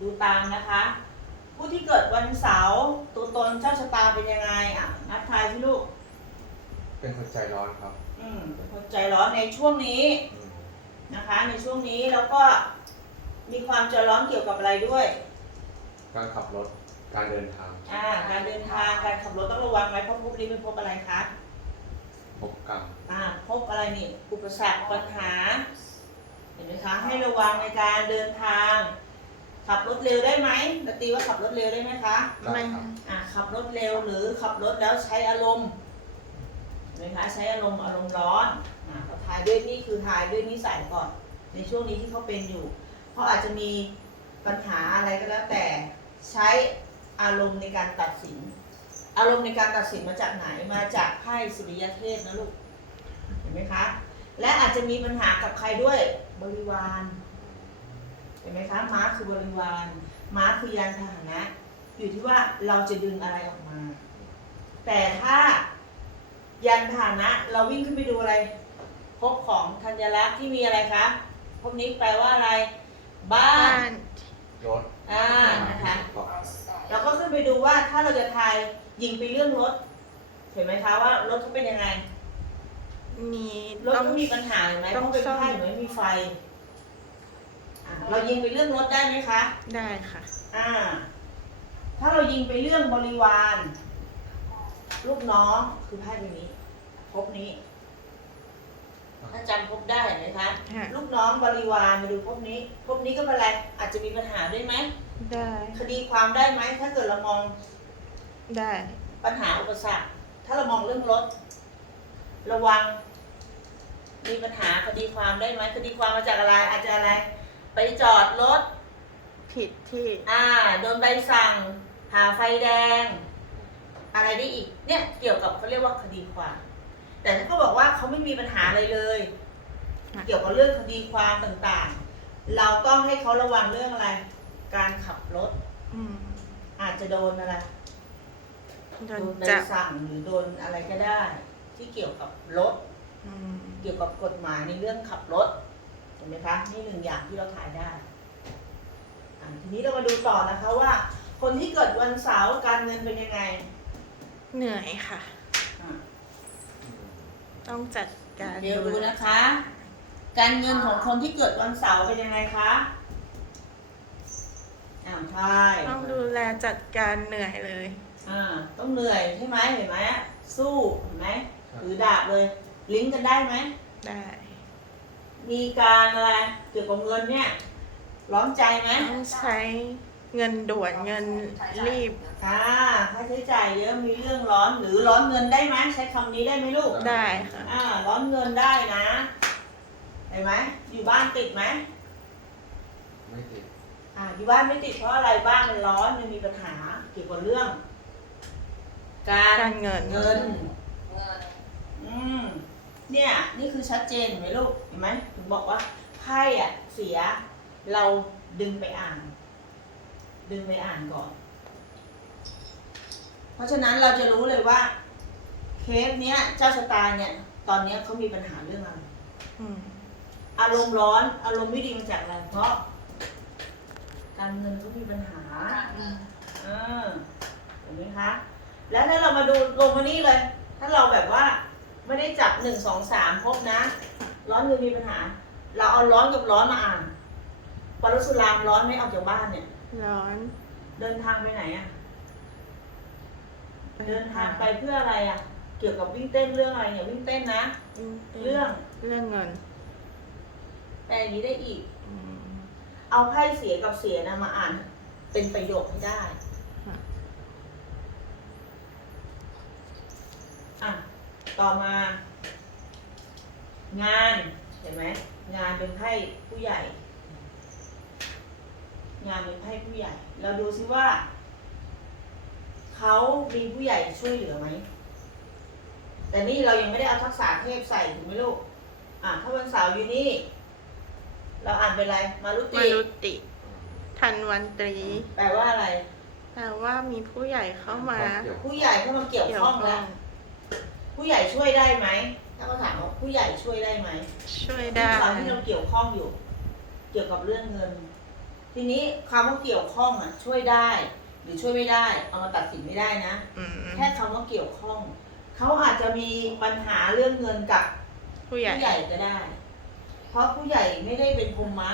ดูตามนะคะ ผู้ที่เกิดวันเสาร์ตัวตนเจ้าชะตาเป็นยังไงอะนัดทายพี่ลูก เป็นคนใจร้อนครับอืมเป็นคนใจร้อนในช่วงนี้อืมนะคะ ในช่วงนี้แล้วก็มีความใจร้อนเกี่ยวกับอะไรด้วย การขับรถ การเดินทางอ่าการเดินทางการขับรถต้องระวังไหมเพราะพบนี้เป็นพบอะไรคะ พบกรรมอ่าพบอะไรนี่อุปสรรคปัญหา เห็นไหมคะ ให้ระวังในการเดินทาง ขับรถเร็วได้ไหมดนตรีว่าขับรถเร็วได้ไหมคะได้ครับอ่าขับรถเร็วหรือขับรถแล้วใช้อารมณ์เห็นไหมคะใช้อารมณ์อารมณ์ร้อนอ่าก็ทายด้วยนี่คือทายด้วยนิสัยก่อน ในช่วงนี้ที่เขาเป็นอยู่เพราะอาจจะมีปัญหาอะไรก็แล้วแต่ใช้อารมณ์ในการตัดสิน อารมณ์ในการตัดสินมาจากไหนมาจากไพ่สุริยเทพนะลูกเห็นไหมคะ และอาจจะมีปัญหากับใครด้วยบริวารเห็นไหมคะม้าคือบริวารม้าคือยานพาหนะ อยู่ที่ว่าเราจะดึงอะไรออกมา แต่ถ้ายานพาหนะ เราวิ่งขึ้นไปดูอะไร พบของธัญลักษณ์ที่มีอะไรคะพบนี้แปลว่าอะไร บ้าบ้านนรถอ่านะคะเกาะครับเราก็ขึ้นไปดูว่าถ้าเราจะทายยิงไปเรื่องรถเห็นไหมคะว่ารถเขาเป็นยังไงมีรถต้องเขามีปัญหาเห็นไหมต้เพองราะเป็นซ่อมผ้าหรือไม่มีไฟอะ เรายิงไปเรื่องรถได้ไหมคะ ได้ค่ะ อ่า ถ้าเรายิงไปเรื่องบริวาร ลูกน้องคือไพ่ใบนี้พบนี้ ถ้าจำพบได้เห็นไหมคะค่ะลูกน้องบริวารมาดูพบนี้พบนี้ก็เป็นอะไร อาจจะมีปัญหาด้วยไหม ได้ คดีความได้ไหม ถ้าเกิดเรามองได้ปัญหาอุปสรรค ถ้าเรามองเรื่องรถ ระวัง มีปัญหาคดีความได้ไหม คดีความมาจากอะไร อาจจะอะไร ไปจอดรถ ผิดที่ อ่า โดนใบสั่ง หาไฟแดง อะไรได้อีก เนี่ย เกี่ยวกับเขาเรียกว่าคดีความ แต่ถ้าเขาบอกว่าเขาไม่มีปัญหาอะไรเลย ค่ะ เกี่ยวกับเรื่องคดีความต่างๆ เราต้องให้เขาระวังเรื่องอะไร การขับรถ อืมอาจจะโดนอะไร โดโดนนใบจับสั่งหรือโดนอะไรก็ได้ ที่เกี่ยวกับรถ อืมเกี่ยวกับกฎหมายในเรื่องขับรถเห็นไหมคะนี่หนึ่งอย่างที่เราถ่ายได้อะทีนี้เรามาดูต่อนะคะว่า คนที่เกิดวันเสาร์การเงินเป็นยังไง เหนื่อยค่ะอะอืมต้องจัดการเดี๋ยวดูนะคะ การเงินของคนที่เกิดวันเสาร์เป็นยังไงคะอ่าใช่ต้องดูแลจัดการเหนื่อยเลยอ่าต้องเหนื่อยใช่ไหมเห็นไหมสู้เห็นไหมถือดาบเลย ลิงก์กันได้ไหมได้ มีการอะไรเกี่ยวกับเงินเนี่ย ร้อนใจไหมต้องใช้เงินด่วนเงินรีบค่ะค่าใช้จ่ายเยอะมีเรื่องร้อนหรือร้อนเงินได้ไหมใช้คำนี้ได้ไหมลูก ได้ค่ะ อ่า ร้อนเงินได้นะเห็นไหมอยู่บ้านติดไหมไม่ติดอ่าอยู่บ้านไม่ติดเพราะอะไรบ้านมันร้อนมันมีปัญหาเกี่ยวกับเรื่อง การการเงินเงิน อืมเนี่ย นี่คือชัดเจนเห็นไหมลูกเห็นไหมถึง บอกว่าไพ่อะเสียเราดึงไปอ่าน ดึงไปอ่านก่อน เพราะฉะนั้นเราจะรู้เลยว่า เคสเนี้ย เจ้าชะตาเนี่ย ตอนเนี้ยเขามีปัญหาเรื่องอะไรอืมอารมณ์ร้อน อารมณ์ไม่ดีมาจากอะไรเพราะ การเงินเขามีปัญหาเออเห็นไหมคะ แล้วถ้าเรามาดูลงมานี่เลย ถ้าเราแบบว่า ไม่ได้จับหนึ่งสองสามพบนะ ร้อนเงินมีปัญหา เราเอาร้อนกับร้อนมาอ่านปรสุรามร้อนไม่ออกจากบ้านเนี่ย ร้อน เดินทางไปไหนอะเดินทางไปเพื่ออะไรอะเกี่ยวกับวิ่งเต้นเรื่องอะไรเนี่ยวิ่งเต้นนะ เรื่อง เรื่องเงิน แต่อย่างนี้ได้อีกอืมเอาไพ่เสียกับเสียนะมาอ่าน เป็นประโยคให้ได้ค่ะอะต่อมา งานเห็นไหมงานเป็นไพ่ผู้ใหญ่ งานเป็นไพ่ผู้ใหญ่ เราดูซิว่าเขามีผู้ใหญ่ช่วยเหลือไหมแต่นี่เรายังไม่ได้เอาทักษะเทพใส่ถูกไหมลูกอะถ้าวันเสาร์อยู่นี่ เราอ่านเป็นอะไรมารุมติรุติ ทันวันตรี แปลว่าอะไรแต่ว่ามีผู้ใหญ่เข้ามาเกี่ยวผู้ใหญ่เข้ามาเกี่ยวเกี่ยวข้องข้อแล้วงผู้ใหญ่ช่วยได้ไหม ถ้าเขาถามว่าผู้ใหญ่ช่วยได้ไหมช่วยที่ได้เราที่เราเกี่ยวข้องอยู่ เกี่ยวกับเรื่องเงิน ทีนี้คำว่าเกี่ยวข้องอะ ช่วยได้ หรือช่วยไม่ได้ เอามาตัดสินไม่ได้นะอืมแค่คำว่าเกี่ยวข้อง เขาอาจจะมีปัญหาเรื่องเงินกับผู้ใหญ่ผู้ใหญ่ก็ได้ เพราะผู้ใหญ่ไม่ได้เป็นภูมะ